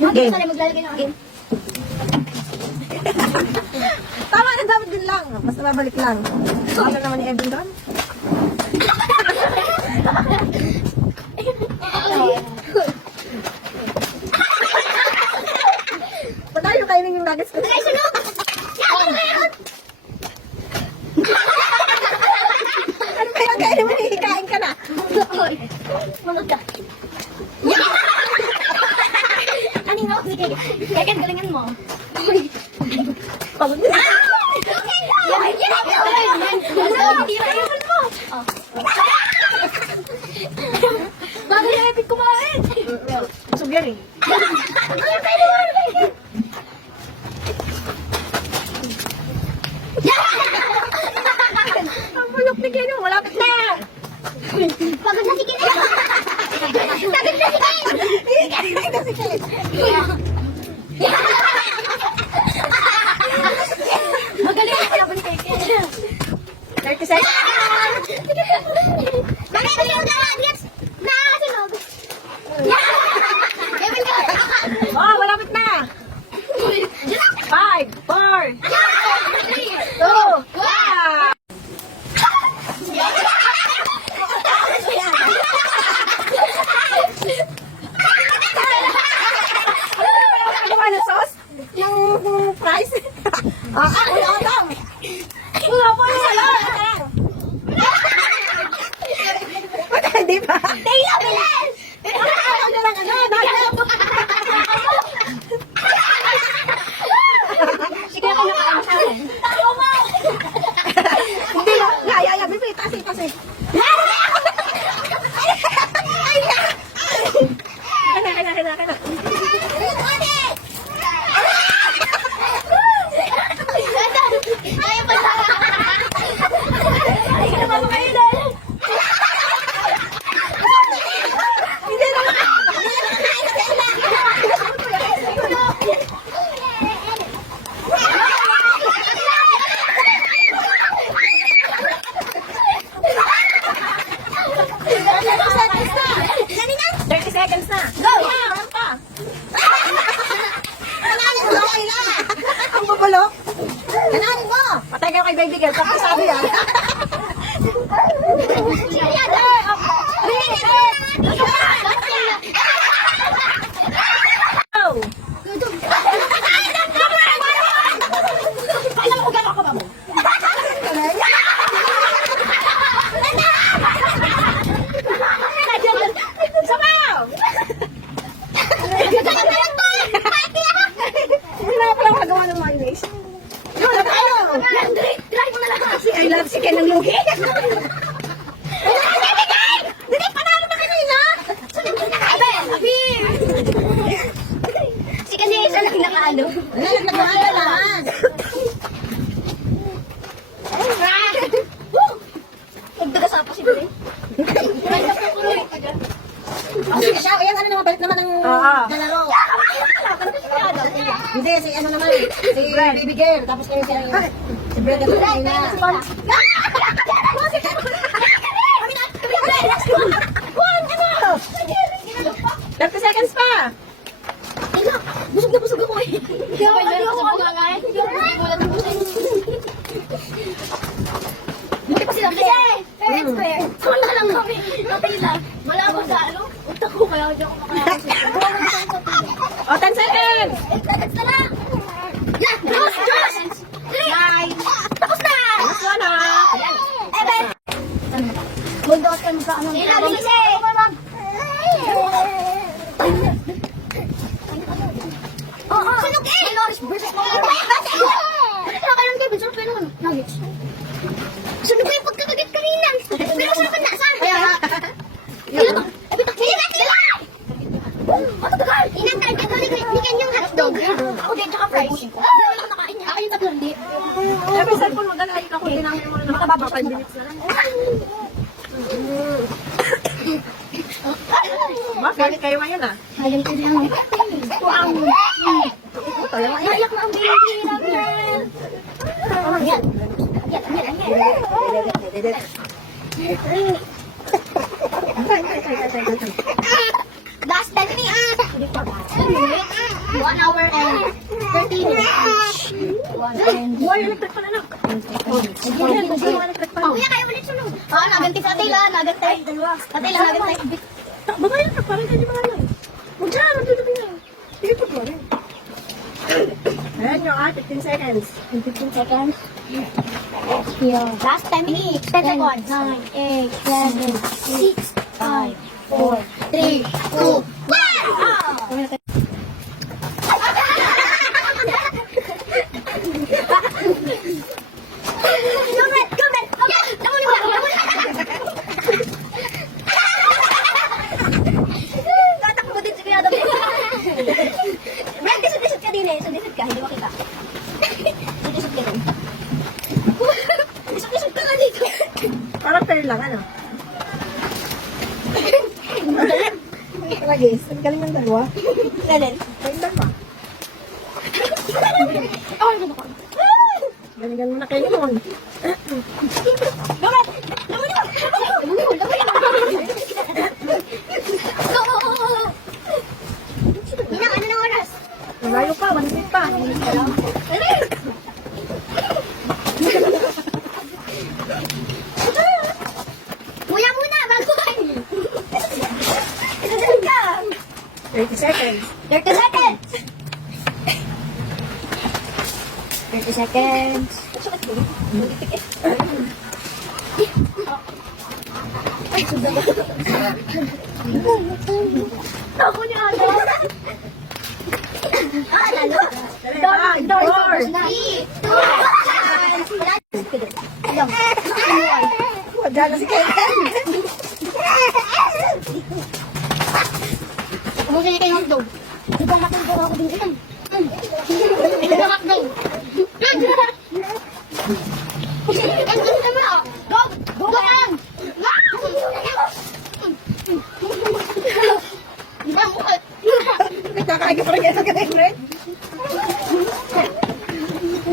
Game. Maglalagay ng game. Tama na, dapat din lang. Basta babalik lang. Ano naman ni Evan doon? Patay yung kainin yung nuggets ko. Ay, sunod! Ano kaya kainin mo? Hikain ka na. Manod ka. Kanina ako, sige. Kaya galingan mo. Pagod na. Bagay na ipit kumain. Busog yan eh. Ang bulok ni Kenyo, malapit na. Pagod na si Ken. Pagod na si Ken. Hikain na si Ken. Magaling ako laban kay Ken. 30 seconds. Bakit mo yung gagawin? Nakasunod. Gawin ka. Oh, malapit na. 5, 4, 2, 1. Ano ba ng sauce? Yung fries? Wala ko lang. Wala po yung salad. Hindi pa. Tayo, bilis! Ano na lang, Sige ako nakaano sa akin. Hindi na. Ya, bibi, tasi. Kaya. Kaya pa sa Ay, naman kayo dahil. Hindi na. Dali na. 30 seconds na. Go! Meron pa. Ang bubulok. Kananin mo! Patay kayo kay baby girl. Tapos sabi yan. Go! Alam mo gano'n ka ba mo? Sabaw! Wala pa lang magawa ng mayonnaise. Ano? Try mo na lang kasi. I love si Ken ng lugi. Hindi, panalo na kanina. Abe! Abi! Si kasi isa lang nakaano. Nagagawa naman. Nagdagasapa si Bebe. May napupuloy ka dyan. Sige siya, ayan ano naman, balik naman ng dalaro. Hindi, si ano naman, si baby girl, tapos kayo si si Brenda ko kanina. Ano? 30 seconds pa. Busog na busog ako eh. Hindi ako kakain. Buti pa sila. Kasi, fair and square. Wala lang kami. Natay lang. Wala ako sa ano. Utak ko kaya hindi ako makakasin. O, 10 seconds. Tapos na lang. Diyos! Diyos! Nine. Tapos na! Last one ha. Evan! Bulldog ka sa ano. Bilis eh! Oo! Sunog eh! Norris versus Nakalan kayo, Binsor, pero ano? Nuggets. Sunog ko yung pagkakagat kanina. Pero sa akin nasa. Kaya nga. Kaya to. Epitak. Kaya nga, kaya nga! Ano to, Carl? Inantay ka tuloy ko yung yung hotdog. Ako din, tsaka fries. Hindi ako nakain niya. Ako yung tatlo, hindi. Every cellphone mo, dalahin ako din ang makababa 5 minutes na lang. Bakit kayo ngayon ah? Ayun ko lang. Wow. Nayak na ang baby namin. Yan. Last 10 minutes. 1 hour and 13 minutes. Boy, electric pala na. Kuya, kayo ulit sunod. Oo, naganti sa tila, nagantay. Patay lang, nagantay. Babae na, parang hindi mga ano. Huwag dyan, nandito na. Dito po rin. Ayan yung 15 seconds. 15 seconds. Here. Last 10 minutes. 10 seconds. 9, 8, 7, 6, 5, 4, 3, 2, 1! Tatakbo din si Kuya David. Brad, disot-disot ka din eh. Disot ka, hindi makita. Disot ka din. Disot ka nga dito. Parang fair lang, ano? Lagis, ang galing ng dalawa. Galing. Galing dalawa. Oh, ano ba? Galingan mo na kayo noon. Gawin! Gawin mo! Go! Ninang, ano na oras? Malayo pa, 1 minute pa. Kuya muna, baguhan! Isasal ka! 30 seconds. 30 seconds! 30 seconds. Ay, sudah ba? Ako niya, ano? Ah, lalo? Door! 3, 2, 1! Alam. Wala na si Kevin. Kung sa'yo kayo hotdog. Di ba matulog ako din ilan? Di ba hotdog? Ang gusto mo ah. Go! Go ka lang! Di ba mo? Nagkakaagi pa rin yan sa Kevin.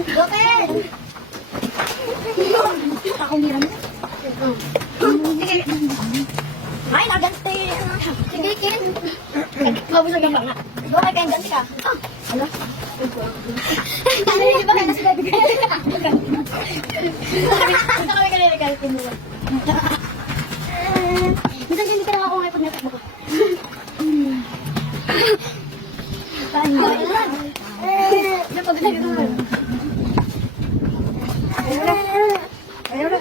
Go Ken! Ako miram na. Sige. Ay, naganti. Sige, Ken. Mabusog ang banga. Go kay Ken, ganti ka. Ano? Ano yun ba? Nasa gabi ka. Ito kami kanina nagkalipin mo. Minsan hindi ka lang ako ngayon pag natakbo ko. Paano? Ano pag nagkakaroon? Ayun na.